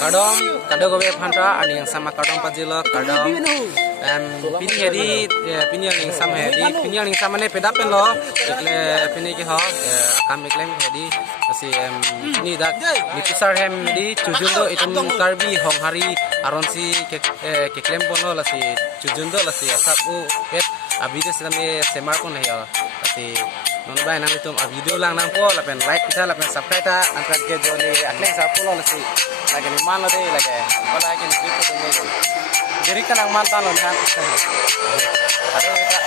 kadom kado gobe phanta ani yang sama kadom pajilo kadom pini hedi pini yang sama hedi pini yang sama ne pedapen lo ikle pini ki ho akam iklem hedi asi ini dak nitisar hem di chujundo itum karbi honghari aronsi keklem pono lasi chujundo lasi asapu pet abide sedame semar pon he asi nono bai nang itum video lang nang po lapen like kita lapen subscribe ta antrat ke joni akleng sa pulo lasi lagi ni man lade lagi wala lagi ni itu tu ni jadi kan ang mantan lo kan ada kita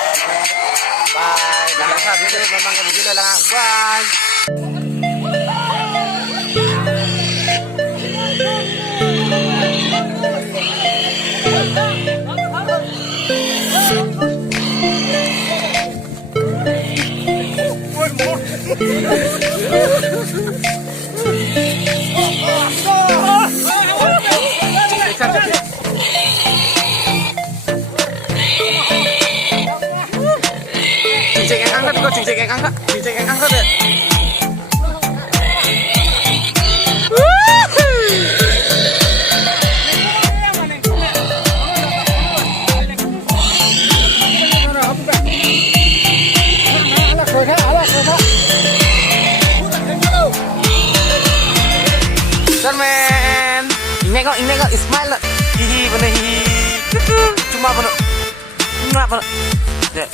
bye jangan sa video memang video lang bye Cincin yang angkat deh. Men, ini kok Ismail, hihi bener hihi, cuma bener, nggak bener, deh,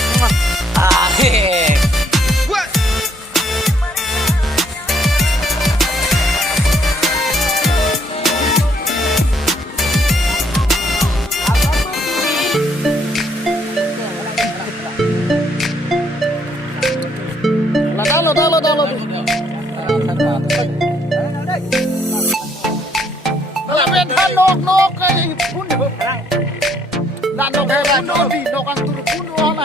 Dalo.เป็นท่านนกไอ้พุ่นเถอะด้านนกแค่ด้านนกดีนกอันตุรพุ่นอะไร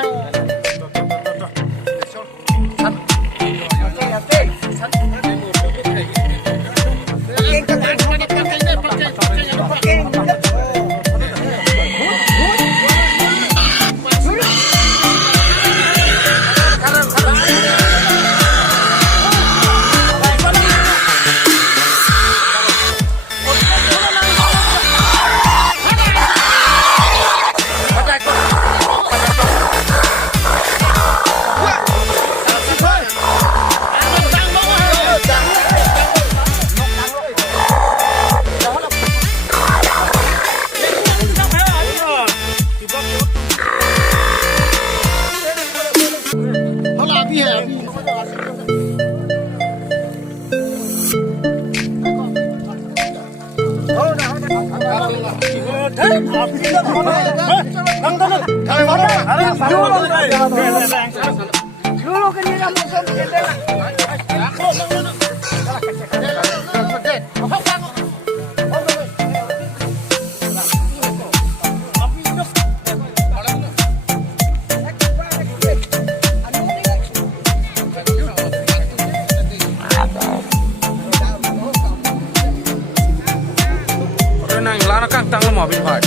mobil hard.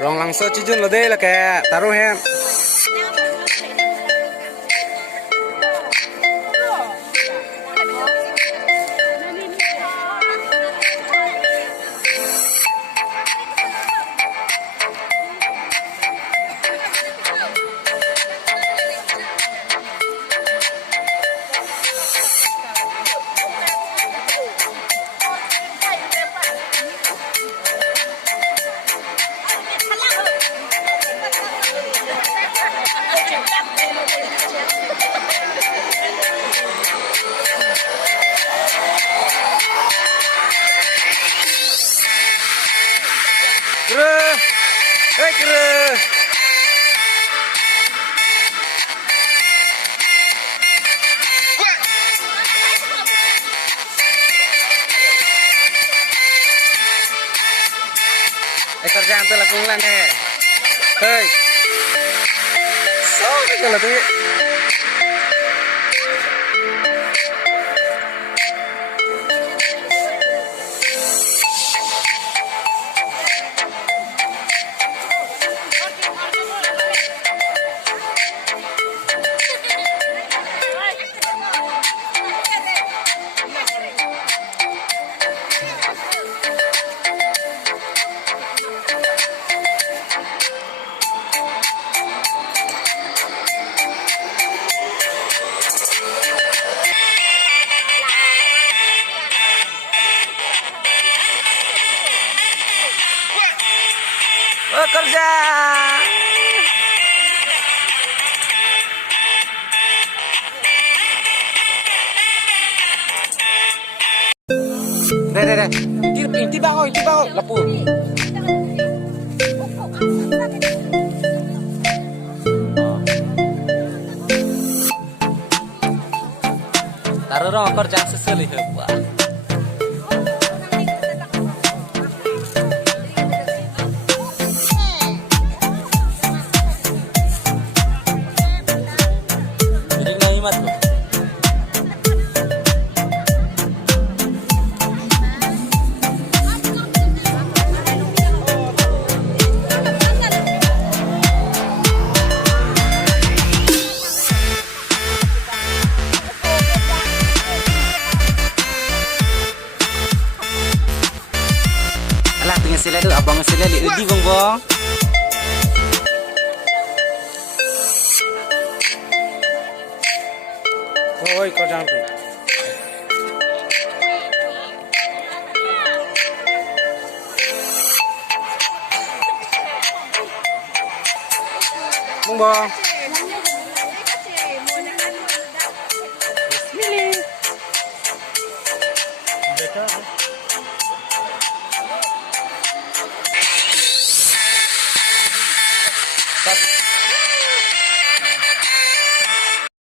Rong langso cijun lo deh lah kayak taruh ya. Kere, kere. Kerjaan tuh lakukan lah nih. Hei, so kalau tuh. Kerja. Deh. Inti bangun, lapur. Taruh dong kerja seseli hebat. Sila tu abang sila li udi bong. Oi kau jangan tu. Bong. Bismillah.